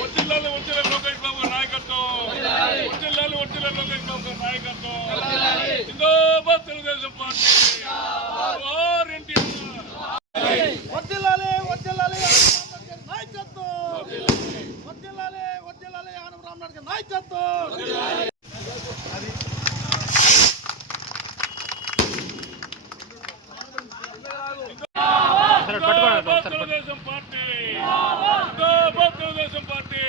లోకేష్ బాబు నాయకత్వం లోకేష్ బాబు నాయకత్వం జిందాబాద్ తెలుగుదేశం పార్టీ ఆనం రామనాథ్ గారి నాయకత్వం Telugu Desam party Telugu Desam party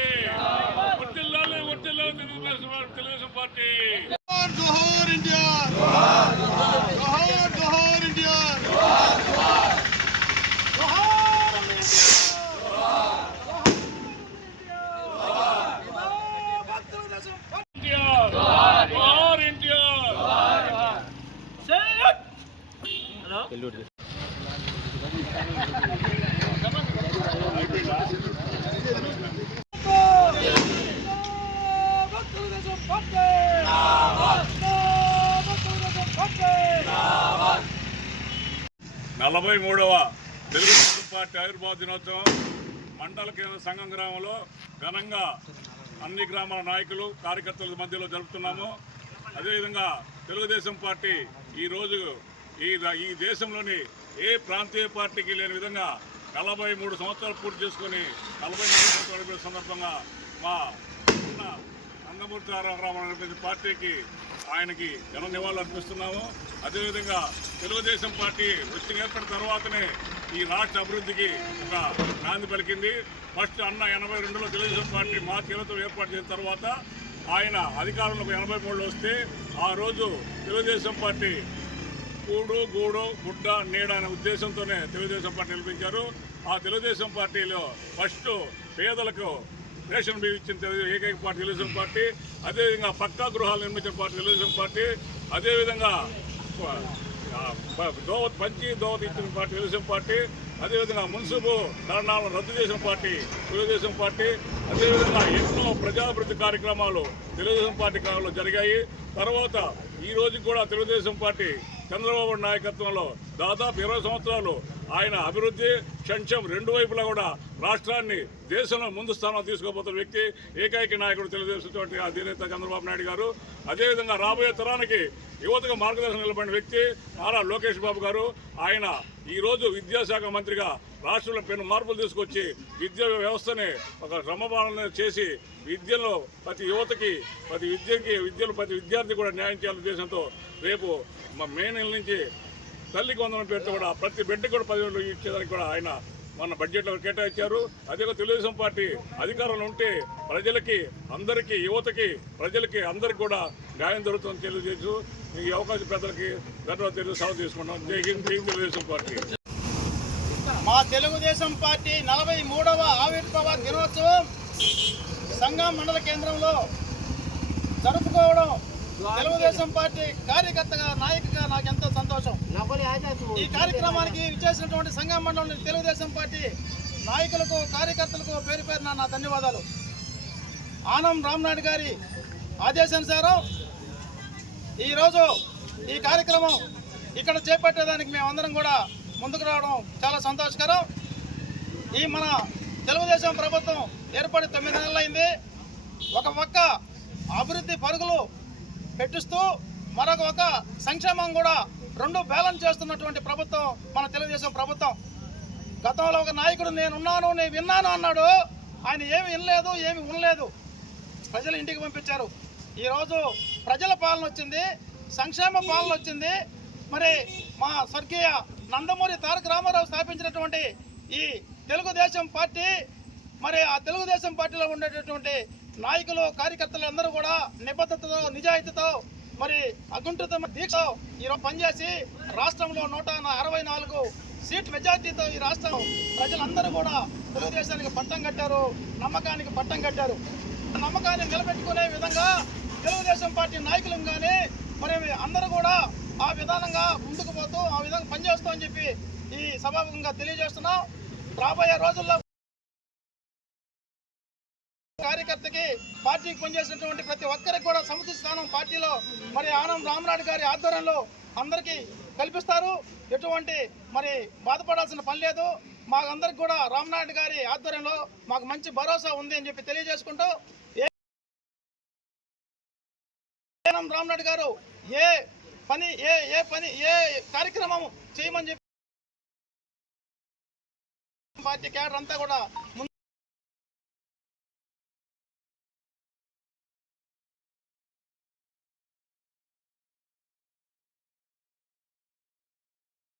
Telugu Desam party జోహార్ ఇండియా జోహార్ ఇండియా జోహార్ ఇండియా నలభై 43వ తెలుగుదేశం పార్టీ ఆవిర్భావ దినోత్సవం మండల కేంద్ర సంఘం గ్రామంలో ఘనంగా అన్ని గ్రామాల నాయకులు కార్యకర్తల మధ్యలో జరుపుతున్నాము. అదేవిధంగా తెలుగుదేశం పార్టీ ఈరోజు ఈ దేశంలోని ఏ ప్రాంతీయ పార్టీకి లేని విధంగా 43 సంవత్సరాలు పూర్తి చేసుకొని 44 సంవత్సరాల సందర్భంగా మా నందమూరి తారక రామారావు పార్టీకి ఆయనకి ఘన నివాళులు అర్పిస్తున్నాము. అదేవిధంగా తెలుగుదేశం పార్టీ వచ్చి ఏర్పడిన తర్వాతనే ఈ రాష్ట్ర అభివృద్ధికి ఒక నాంది పలికింది. ఫస్ట్ అన్న 82లో తెలుగుదేశం పార్టీ మా తీవ్రత ఏర్పాటు చేసిన తర్వాత ఆయన అధికారంలోకి 83లో వస్తే ఆ రోజు తెలుగుదేశం పార్టీ కూడు గూడు గుడ్డ నీడ అనే ఉద్దేశంతోనే తెలుగుదేశం పార్టీ నిలిపించారు. ఆ తెలుగుదేశం పార్టీలో ఫస్ట్ పేదలకు రేషన్ బియ్యం ఇచ్చిన ఏకైక పార్టీ తెలుగుదేశం పార్టీ. అదేవిధంగా పక్కా గృహాలు నిర్మించిన పార్టీ తెలుగుదేశం పార్టీ. అదేవిధంగా పంచి దోవత ఇచ్చిన పార్టీ తెలుగుదేశం పార్టీ. అదేవిధంగా మున్సిపల్ ధర్నాలను రద్దు చేసిన పార్టీ తెలుగుదేశం పార్టీ. అదేవిధంగా ఎన్నో ప్రజాభివృద్ధి కార్యక్రమాలు తెలుగుదేశం పార్టీ కాలంలో జరిగాయి. తర్వాత ఈ రోజు కూడా తెలుగుదేశం పార్టీ చంద్రబాబు నాయకత్వంలో దాదాపు 20 సంవత్సరాలు ఆయన అభివృద్ధి సంక్షేమం రెండు వైపులా కూడా రాష్ట్రాన్ని దేశంలో ముందు స్థానంలో తీసుకోబోతున్న వ్యక్తి ఏకైక నాయకుడు తెలుగుదేశం అధినేత చంద్రబాబు నాయుడు గారు. అదేవిధంగా రాబోయే తరానికి యువతకు మార్గదర్శనం నిలబడిన వ్యక్తి నారా లోకేష్ బాబు గారు. ఆయన ఈరోజు విద్యాశాఖ మంత్రిగా రాష్ట్రంలో పెను మార్పులు తీసుకొచ్చి విద్యా వ్యవస్థని ఒక క్రమపాలన చేసి విద్యలో ప్రతి యువతకి ప్రతి విద్యార్థి కూడా న్యాయం చేయాలనే ఉద్దేశంతో రేపు మే నెల నుంచి తల్లికి వందనం పేరుతో కూడా ప్రతి బిడ్డకి కూడా 10,000 ఇచ్చేదానికి కూడా ఆయన మన బడ్జెట్లో కేటాయించారు. అదే తెలుగుదేశం పార్టీ అధికారంలో ఉంటే ప్రజలకి అందరికీ యువతకి ప్రజలకి అందరికీ కూడా న్యాయం జరుగుతుందని తెలియజేస్తూ ఈ అవకాశం పెద్దలకి ధన్యవాదాలు తెలియజేసి సెలవు తీసుకున్నాం. జై హింద్, తెలుగుదేశం పార్టీ. మా తెలుగుదేశం పార్టీ 43వ ఆవిర్భావ దినోత్సవం సంగం మండల కేంద్రంలో జరుపుకోవడం తెలుగుదేశం పార్టీ కార్యకర్తగా నాయకుగా నాకు ఎంతో సంతోషం. ఈ కార్యక్రమానికి విచ్చేసినటువంటి సంగం మండలం తెలుగుదేశం పార్టీ నాయకులకు కార్యకర్తలకు పేరు పేరున నా ధన్యవాదాలు. ఆనం రామనాథ్ గారి ఆదేశానుసారం ఈరోజు ఈ కార్యక్రమం ఇక్కడ చేపట్టేదానికి మేమందరం కూడా ముందుకు రావడం చాలా సంతోషకరం. ఈ మన తెలుగుదేశం ప్రభుత్వం ఏర్పడి 9 నెలలైంది. ఒక పక్క అభివృద్ధి పరుగులు పెట్టిస్తూ మరొక ఒక సంక్షేమం కూడా రెండు బ్యాలెన్స్ చేస్తున్నటువంటి ప్రభుత్వం మన తెలుగుదేశం ప్రభుత్వం. గతంలో ఒక నాయకుడు నేనున్నాను నేను విన్నాను అన్నాడు. ఆయన ఏమి వినలేదు ఏమి ఉండలేదు. ప్రజలు ఇంటికి పంపించారు. ఈరోజు ప్రజల పాలన వచ్చింది, సంక్షేమ పాలన వచ్చింది. మరి మా స్వర్గీయ నందమూరి తారక రామారావు స్థాపించినటువంటి ఈ తెలుగుదేశం పార్టీ మరి ఆ తెలుగుదేశం పార్టీలో ఉండేటటువంటి నాయకులు కార్యకర్తలు అందరూ కూడా నిబద్ధతతో నిజాయితీతో మరి అకుంఠిత దీక్ష ఈరోజు పనిచేసి రాష్ట్రంలో 164 సీట్ మెజార్టీతో ఈ రాష్ట్రం ప్రజలందరూ కూడా తెలుగుదేశానికి పట్టం కట్టారు, నమ్మకానికి పట్టం కట్టారు. నమ్మకాన్ని నిలబెట్టుకునే విధంగా తెలుగుదేశం పార్టీ నాయకులు కానీ మరి అందరూ కూడా ఆ విధానంగా ముందుకు పోతూ ఆ విధంగా పనిచేస్తామని చెప్పి ఈ సభాముఖంగా తెలియజేస్తున్నాం. రాబోయే రోజుల్లో కార్యకర్తకి పార్టీకి పనిచేసినటువంటి ప్రతి ఒక్కరికి కూడా సముచిత స్థానం పార్టీలో మరి ఆనం రామనాథ్ గారి ఆధ్వర్యంలో అందరికీ కల్పిస్తారు. ఎటువంటి మరి బాధపడాల్సిన పని లేదు. మాకందరికి కూడా రామనాయుడు గారి ఆధ్వర్యంలో మాకు మంచి భరోసా ఉంది అని చెప్పి తెలియజేసుకుంటూ రామనాయుడు గారు ఏ కార్యక్రమం చేయమని చెప్పి పార్టీ క్యాడర్ అంతా కూడా